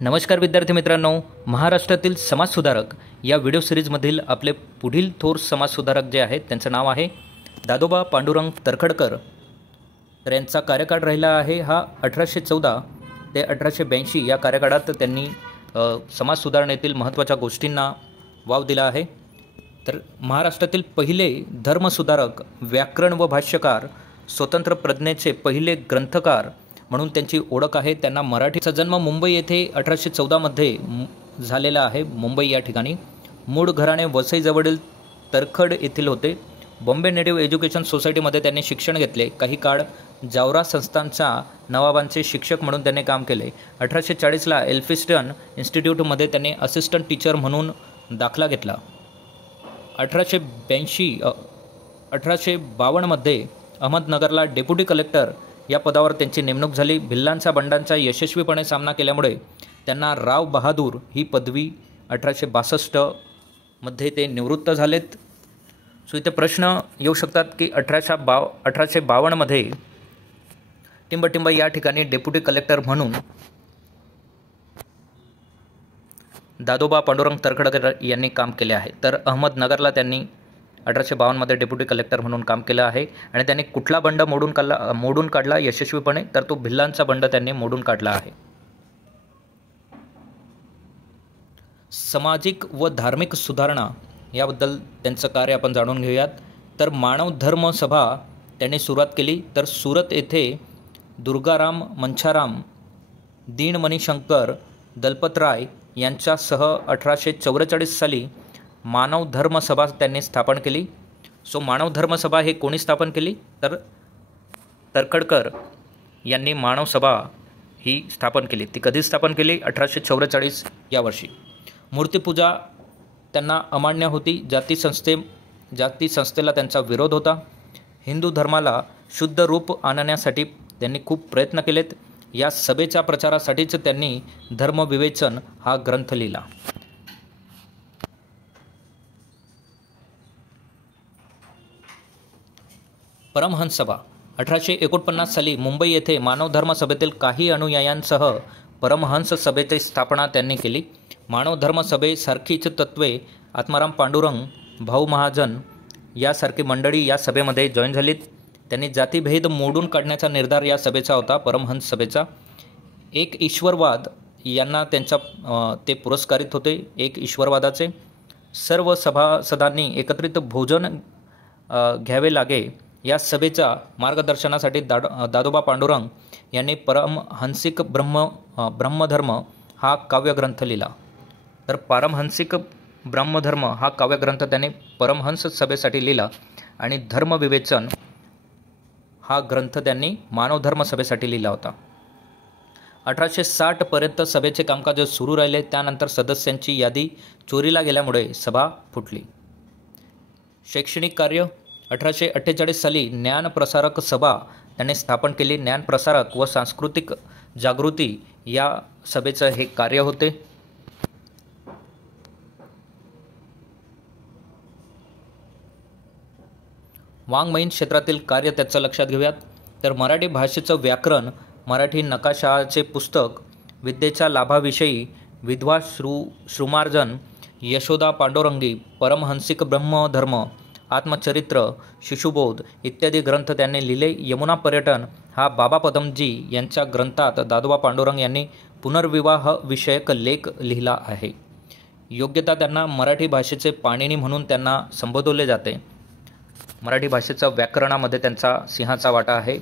नमस्कार विद्यार्थी मित्रांनो, महाराष्ट्रातील समाजसुधारक या व्हिडिओ सिरीजमधील आपले पुढील थोर समाजसुधारक जे आहेत त्यांचं नाव आहे दादोबा पांडुरंग तरखडकर। तर यांचा कार्यकाळ राहिला आहे हा 1814 ते 1882 या कार्यकाळात त्यांनी समाज सुधारणेतील महत्त्वाच्या गोष्टींना वाव दिला आहे। तर महाराष्ट्रातील पहिले धर्मसुधारक, व्याकरण व भाष्यकार, स्वतंत्र प्रज्ञेचे पहिले ग्रंथकार म्हणून त्यांची ओळख आहे। त्यांना मराठीचा जन्म मुंबई येथे 1814 मध्ये झालेला आहे। मुंबई या ठिकाणी मूळ घराणे वसईजवळील तरखड येथील होते। बॉम्बे नेटिव्ह एज्युकेशन सोसायटीमध्ये त्यांनी शिक्षण घेतले। काही काळ जावरा संस्थानच्या नवाबांचे शिक्षक म्हणून त्यांनी काम केले। 1840ला एल्फिस्टन इन्स्टिट्यूटमध्ये त्यांनी असिस्टंट टीचर म्हणून दाखला घेतला। 1852 मध्ये अहमदनगरला डेप्युटी कलेक्टर या पदावर त्यांची नेमणूक झाली। भिल्लांचा बंडांचा यशस्वीपणे सामना केल्यामुळे त्यांना राव बहादूर ही पदवी 1862 मध्ये ते निवृत्त झालेत। सो इथे प्रश्न येऊ शकतात की 1852 मध्ये टिंबटिंब या ठिकाणी डेप्युटी कलेक्टर म्हणून दादोबा पांडुरंग तरखडकर यांनी काम केले आहे। तर अहमदनगरला त्यांनी 1852 मध्ये डेप्युटी कलेक्टर म्हणून काम केलं आहे आणि त्यांनी कुठला बंड मोडून काढला यशस्वीपणे, तर तो भिल्लांचा बंड त्यांनी मोडून काढला आहे। सामाजिक व धार्मिक सुधारणा याबद्दल त्यांचं कार्य आपण जाणून घेऊयात। तर मानव धर्म सभा त्यांनी सुरुवात केली। तर सुरत येथे दुर्गाराम मंछाराम, दीनमणिशंकर दलपतराय यांच्यासह 1844 साली मानव धर्म सभा त्यांनी स्थापन केली। सो मानव धर्म सभा हे कोणी स्थापन केली, तर तरखडकर यांनी मानव सभा ही स्थापन केली। ती कधी स्थापन केली? 1844 या वर्षी। मूर्तिपूजा त्यांना अमान्य होती। जाती संस्थेला त्यांचा विरोध होता। हिंदू धर्माला शुद्ध रूप आणण्यासाठी त्यांनी खूप प्रयत्न केलेत। या सभेच्या प्रचारासाठीच त्यांनी धर्मविवेचन हा ग्रंथ लिहिला। परमहंस सभा 1849 साली मुंबई येथे मानव धर्म सभेतील काही अनुयायांसह परमहंस सभेची स्थापना त्यांनी केली। मानव धर्म सभेसारखीच तत्त्वे आत्माराम पांडुरंग, भाऊ महाजन यासारखी मंडळी या सभेमध्ये जॉईन झालीत। त्यांनी जातीभेद मोडून काढण्याचा निर्धार या सभेचा होता, परमहंस सभेचा। एक ईश्वरवाद यांना ते पुरस्कारित होते। एक ईश्वरवादाचे सर्व सभासदांनी एकत्रित भोजन घ्यावे लागे या सभेच्या मार्गदर्शनासाठी दादोबा पांडुरंग यांनी परमहंसिक ब्रह्मधर्म हा काव्यग्रंथ लिहिला। तर पारमहंसिक ब्रह्मधर्म हा काव्यग्रंथ त्यांनी परमहंस सभेसाठी लिहिला आणि धर्मविवेचन हा ग्रंथ त्यांनी मानवधर्म सभेसाठी लिहिला होता। 1860 पर्यंत सभेचे कामकाज सुरू राहिले। त्यानंतर सदस्यांची यादी चोरीला गेल्यामुळे सभा फुटली। शैक्षणिक कार्य 1848 साली ज्ञानप्रसारक सभा त्यांनी स्थापन केली। ज्ञानप्रसारक व सांस्कृतिक जागृती या सभेचं हे कार्य होते। वाङ्मयीन क्षेत्रातील कार्य त्याचं लक्षात घेऊयात। तर मराठी भाषेचं व्याकरण, मराठी नकाशाचे पुस्तक, विद्येच्या लाभाविषयी, विधवा श्रुमार्जन, यशोदा पांडुरंगी, परमहंसिक ब्रह्मधर्म, आत्मचरित्र, शिशुबोध इत्यादी ग्रंथ त्यांनी लिहिले। यमुना पर्यटन हा बाबा पदमजी यांच्या ग्रंथात दादोबा पांडुरंग यांनी पुनर्विवाह विषयक लेख लिहिला आहे। योग्यता त्यांना मराठी भाषेचे पाणिनी म्हणून त्यांना संबोधले जाते। मराठी भाषेच्या व्याकरणामध्ये त्यांचा सिंहाचा वाटा आहे।